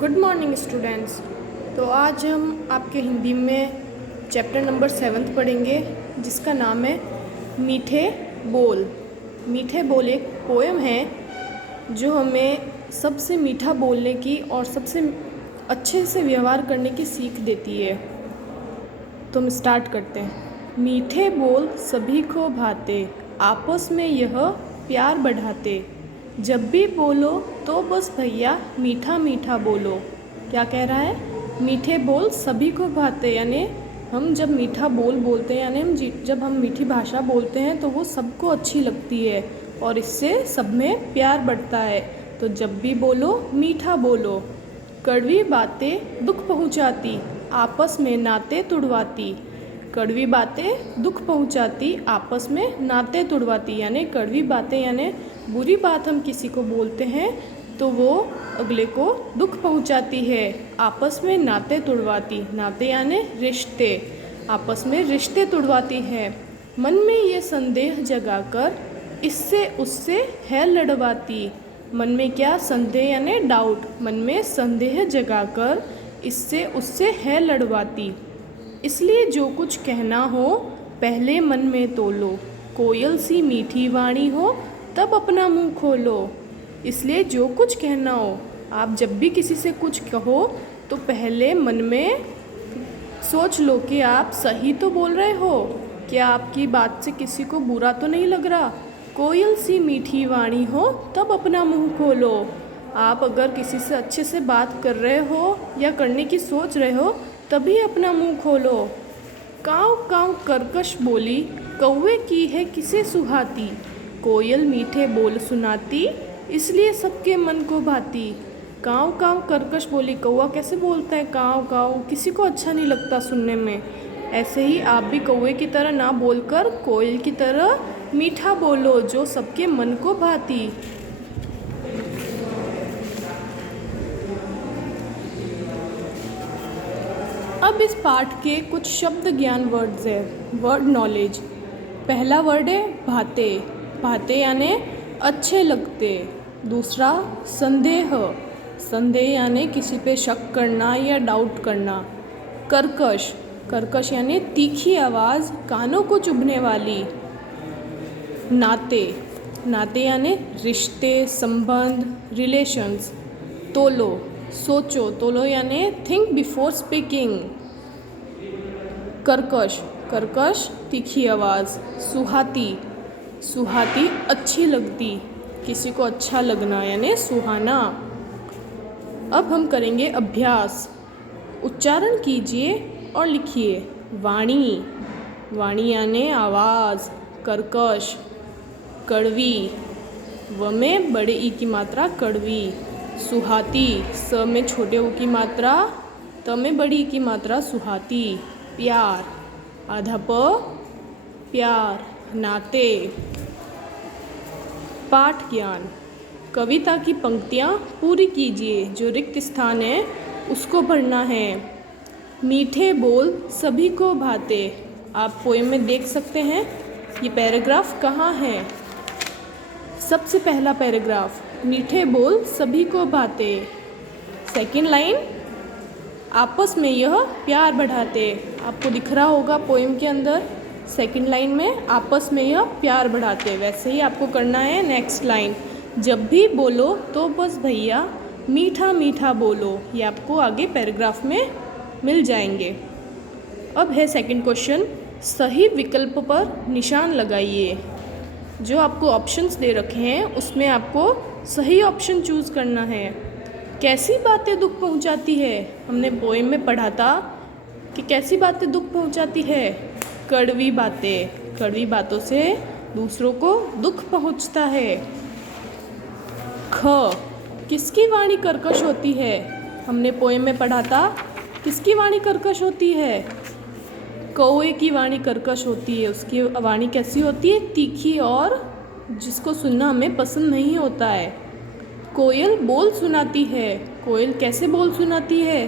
Good morning students. तो आज हम आपके हिंदी में चैप्टर नंबर 7 पढ़ेंगे जिसका नाम है मीठे बोल। मीठे बोल एक पोएम है जो हमें सबसे मीठा बोलने की और सबसे अच्छे से व्यवहार करने की सीख देती है। तो हम स्टार्ट करते हैं। मीठे बोल सभी को भाते, आपस में यह प्यार बढ़ाते। जब भी बोलो तो बस भैया मीठा मीठा बोलो। क्या कह रहा है? मीठे बोल सभी को भाते, यानी हम जब मीठा बोल बोलते हैं, यानी जब हम मीठी भाषा बोलते हैं तो वो सबको अच्छी लगती है और इससे सब में प्यार बढ़ता है। तो जब भी बोलो मीठा बोलो। कड़वी बातें दुख पहुंचाती, आपस में नाते तुड़वाती। कड़वी बातें दुख पहुंचाती, आपस में नाते तुड़वाती। यानी कड़वी बातें यानी बुरी बात हम किसी को बोलते हैं तो वो अगले को दुख पहुंचाती है, आपस में नाते तुड़वाती। नाते यानी रिश्ते, आपस में रिश्ते तुड़वाती है। मन में ये संदेह जगाकर इससे उससे है लड़वाती। मन में क्या? संदेह यानी डाउट। मन में संदेह जगाकर इससे उससे है लड़वाती। इसलिए जो कुछ कहना हो पहले मन में तोलो। कोयल सी मीठी वाणी हो तब अपना मुंह खोलो। इसलिए जो कुछ कहना हो, आप जब भी किसी से कुछ कहो तो पहले मन में सोच लो कि आप सही तो बोल रहे हो, क्या आपकी बात से किसी को बुरा तो नहीं लग रहा। कोयल सी मीठी वाणी हो तब अपना मुंह खोलो। आप अगर किसी से अच्छे से बात कर रहे हो या करने की सोच रहे हो तभी अपना मुंह खोलो। काँव काँव कर्कश बोली कौवे की है किसे सुहाती। कोयल मीठे बोल सुनाती इसलिए सबके मन को भाती। काँव काँव कर्कश बोली, कौवा कैसे बोलता है काँव काँव, किसी को अच्छा नहीं लगता सुनने में। ऐसे ही आप भी कौवे की तरह ना बोलकर कोयल की तरह मीठा बोलो जो सबके मन को भाती। अब इस पाठ के कुछ शब्द ज्ञान वर्ड्स है, वर्ड नॉलेज। पहला वर्ड है भाते। भाते यानी अच्छे लगते। दूसरा संदेह। संदेह यानी किसी पे शक करना या डाउट करना। कर्कश। कर्कश यानी तीखी आवाज़, कानों को चुभने वाली। नाते। नाते यानी रिश्ते, संबंध, रिलेशंस। तोलो। सोचो। तोलो यानी थिंक बिफोर स्पीकिंग। कर्कश। कर्कश तीखी आवाज़। सुहाती। सुहाती अच्छी लगती, किसी को अच्छा लगना यानी सुहाना। अब हम करेंगे अभ्यास। उच्चारण कीजिए और लिखिए। वाणी। वाणी यानी आवाज़। कर्कश। कड़वी। व में बड़े ई की मात्रा कड़वी। सुहाती। स में छोटे ऊ की मात्रा, त में बड़ी ई की मात्रा सुहाती। प्यार। आधा प प्यार। नाते। पाठ ज्ञान। कविता की पंक्तियाँ पूरी कीजिए, जो रिक्त स्थान है उसको भरना है। मीठे बोल सभी को भाते। आप पोएम में देख सकते हैं ये पैराग्राफ कहाँ है। सबसे पहला पैराग्राफ, मीठे बोल सभी को भाते। सेकंड लाइन, आपस में यह प्यार बढ़ाते। आपको दिख रहा होगा पोएम के अंदर सेकंड लाइन में आपस में यह प्यार बढ़ाते। वैसे ही आपको करना है नेक्स्ट लाइन, जब भी बोलो तो बस भैया मीठा मीठा बोलो। ये आपको आगे पैराग्राफ में मिल जाएंगे। अब है सेकंड क्वेश्चन, सही विकल्प पर निशान लगाइए। जो आपको ऑप्शंस दे रखे हैं उसमें आपको सही ऑप्शन चूज़ करना है। कैसी बातें दुख पहुंचाती है? हमने पोएम में पढ़ा था कि कैसी बातें दुख पहुंचाती है? कड़वी बातें। कड़वी बातों से दूसरों को दुख पहुंचता है। ख, किसकी वाणी कर्कश होती है? हमने पोएम में पढ़ा था किसकी वाणी कर्कश होती है? कौवे की वाणी कर्कश होती है। उसकी वाणी कैसी होती है? तीखी, और जिसको सुनना हमें पसंद नहीं होता है। कोयल बोल सुनाती है। कोयल कैसे बोल सुनाती है?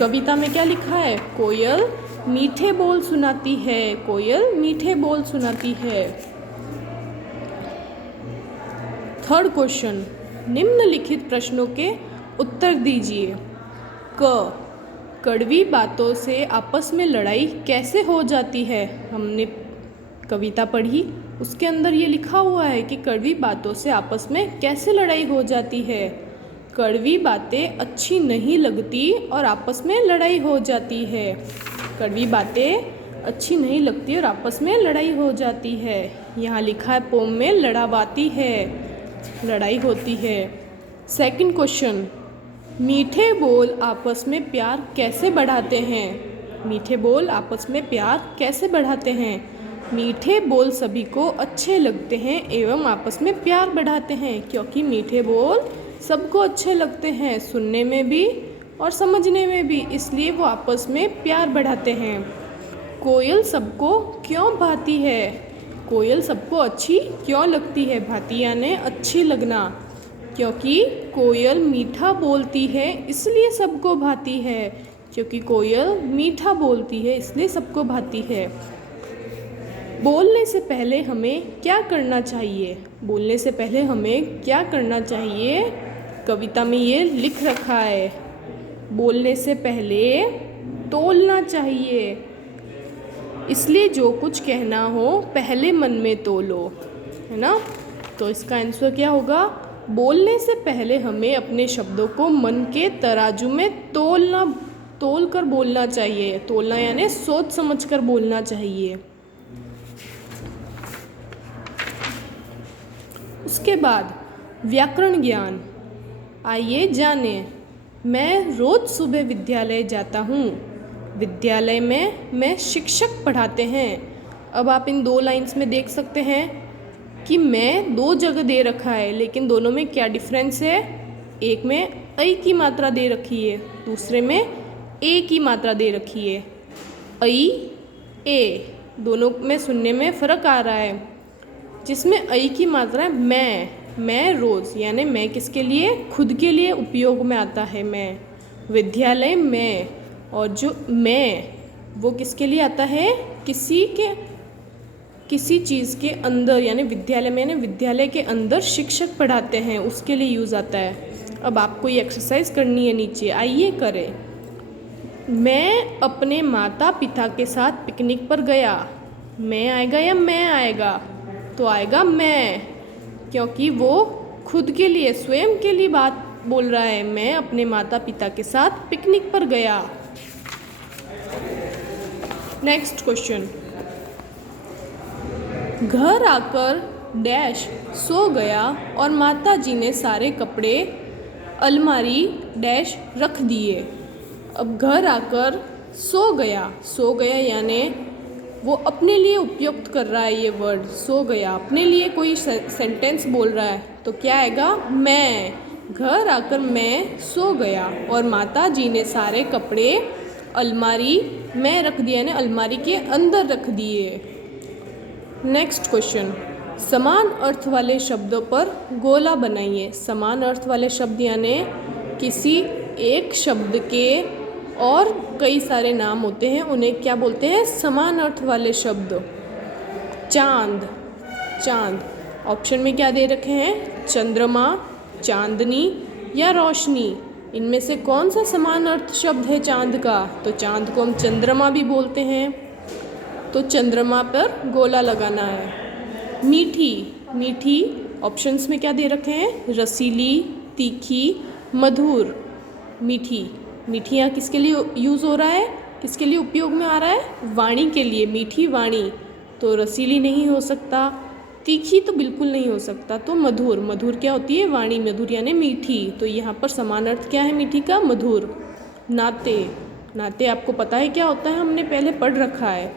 कविता में क्या लिखा है? कोयल मीठे बोल सुनाती है। कोयल मीठे बोल सुनाती है। थर्ड क्वेश्चन, निम्नलिखित प्रश्नों के उत्तर दीजिए। कड़वी बातों से आपस में लड़ाई कैसे हो जाती है। हमने कविता पढ़ी, उसके अंदर ये लिखा हुआ है कि कड़वी बातों से आपस में कैसे लड़ाई हो जाती है। कड़वी बातें अच्छी नहीं लगती और आपस में लड़ाई हो जाती है। कड़वी बातें अच्छी नहीं लगती और आपस में लड़ाई हो जाती है। यहाँ लिखा है पोम में लड़ावाती है, लड़ाई होती है। सेकंड क्वेश्चन, मीठे बोल आपस में प्यार कैसे बढ़ाते हैं। मीठे बोल आपस में प्यार कैसे बढ़ाते हैं। मीठे बोल सभी को अच्छे लगते हैं एवं आपस में प्यार बढ़ाते हैं, क्योंकि मीठे बोल सबको अच्छे लगते हैं, सुनने में भी और समझने में भी, इसलिए वो आपस में प्यार बढ़ाते हैं। कोयल सबको क्यों भाती है। कोयल सबको अच्छी क्यों लगती है। भाती यानी अच्छी लगना, क्योंकि कोयल मीठा बोलती है इसलिए सबको भाती है। क्योंकि कोयल मीठा बोलती है इसलिए सबको भाती है। बोलने से पहले हमें क्या करना चाहिए। बोलने से पहले हमें क्या करना चाहिए, कविता में ये लिख रखा है। बोलने से पहले तोलना चाहिए, इसलिए जो कुछ कहना हो पहले मन में तोलो, है ना। तो इसका आंसर क्या होगा, बोलने से पहले हमें अपने शब्दों को मन के तराजू में तोल कर बोलना चाहिए। तोलना यानी सोच समझ कर बोलना चाहिए। उसके बाद व्याकरण ज्ञान, आइए जाने। मैं रोज सुबह विद्यालय जाता हूँ। विद्यालय में मैं शिक्षक पढ़ाते हैं। अब आप इन दो लाइंस में देख सकते हैं कि मैं दो जगह दे रखा है, लेकिन दोनों में क्या डिफरेंस है। एक में ऐ की मात्रा दे रखी है, दूसरे में ए की मात्रा दे रखी है। ऐ ए दोनों में सुनने में फ़र्क आ रहा है। जिसमें ऐ की मात्रा है मैं रोज़, यानी मैं किसके लिए, खुद के लिए उपयोग में आता है मैं। विद्यालय में, और जो मैं वो किसके लिए आता है, किसी चीज़ के अंदर, यानी विद्यालय में, यानी विद्यालय के अंदर शिक्षक पढ़ाते हैं उसके लिए यूज़ आता है। अब आपको ये एक्सरसाइज करनी है नीचे, आइए करें। मैं अपने माता पिता के साथ पिकनिक पर गया। मैं आएगा या मैं आएगा, तो आएगा मैं, क्योंकि वो खुद के लिए, स्वयं के लिए बात बोल रहा है। मैं अपने माता पिता के साथ पिकनिक पर गया। नेक्स्ट क्वेश्चन, घर आकर डैश सो गया और माताजी ने सारे कपड़े अलमारी डैश रख दिए। अब घर आकर सो गया यानी वो अपने लिए उपयुक्त कर रहा है ये वर्ड, सो गया, अपने लिए कोई सेंटेंस बोल रहा है, तो क्या आएगा, मैं। घर आकर मैं सो गया और माताजी ने सारे कपड़े अलमारी में रख दिए, यानी अलमारी के अंदर रख दिए। नेक्स्ट क्वेश्चन, समान अर्थ वाले शब्दों पर गोला बनाइए। समान अर्थ वाले शब्द यानी किसी एक शब्द के और कई सारे नाम होते हैं, उन्हें क्या बोलते हैं, समान अर्थ वाले शब्द। चांद ऑप्शन में क्या दे रखे हैं, चंद्रमा, चांदनी या रोशनी। इनमें से कौन सा समान अर्थ शब्द है चांद का, तो चांद को हम चंद्रमा भी बोलते हैं, तो चंद्रमा पर गोला लगाना है। मीठी ऑप्शंस में क्या दे रखे हैं, रसीली, तीखी, मधुर। मीठी यहाँ किसके लिए यूज़ हो रहा है, किसके लिए उपयोग में आ रहा है, वाणी के लिए, मीठी वाणी। तो रसीली नहीं हो सकता, तीखी तो बिल्कुल नहीं हो सकता, तो मधुर क्या होती है, वाणी, मधुर यानी मीठी। तो यहाँ पर समान अर्थ क्या है मीठी का, मधुर। नाते आपको पता है क्या होता है, हमने पहले पढ़ रखा है,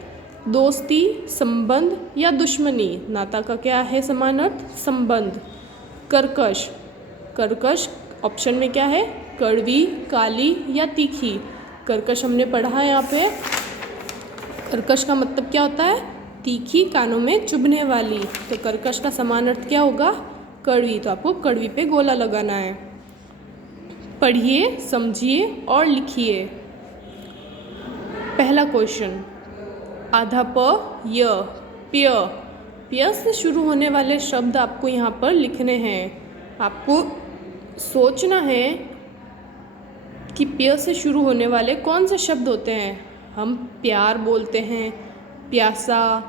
दोस्ती, संबंध या दुश्मनी। नाता का क्या है समान अर्थ, संबंध। कर्कश ऑप्शन में क्या है, कड़वी, काली या तीखी। कर्कश हमने पढ़ा है यहाँ पे, कर्कश का मतलब क्या होता है, तीखी, कानों में चुभने वाली। तो कर्कश का समान अर्थ क्या होगा, कड़वी। तो आपको कड़वी पे गोला लगाना है। पढ़िए, समझिए और लिखिए। पहला क्वेश्चन, आधा प य, प्य से शुरू होने वाले शब्द आपको यहाँ पर लिखने हैं। आपको सोचना है कि प्य से शुरू होने वाले कौन से शब्द होते हैं? हम प्यार बोलते हैं, प्यासा,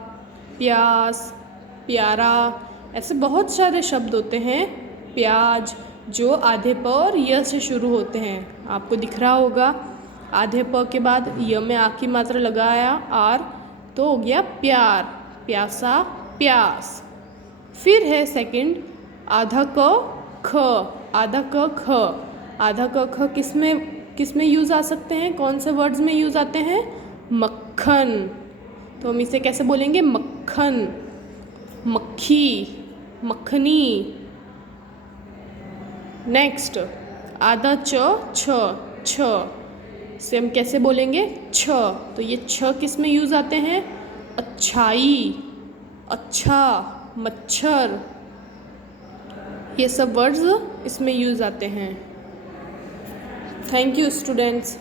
प्यास, प्यारा, ऐसे बहुत सारे शब्द होते हैं। प्याज जो आधे प और य से शुरू होते हैं। आपको दिख रहा होगा आधे प के बाद य में आ की मात्रा लगाया आर, तो हो गया प्यार, प्यासा, प्यास। फिर है सेकंड आधा क ख, आधा क ख। आधा क ख किस में यूज़ आ सकते हैं? कौन से वर्ड्स में यूज़ आते हैं? मक्खन। तो हम इसे कैसे बोलेंगे? मक्खन, मक्खी, मक्खनी। नेक्स्ट आधा च छ, छ से हम कैसे बोलेंगे? छ। तो ये छ किस में यूज़ आते हैं? अच्छाई, अच्छा, मच्छर, ये सब वर्ड्स इसमें यूज़ आते हैं। Thank you students.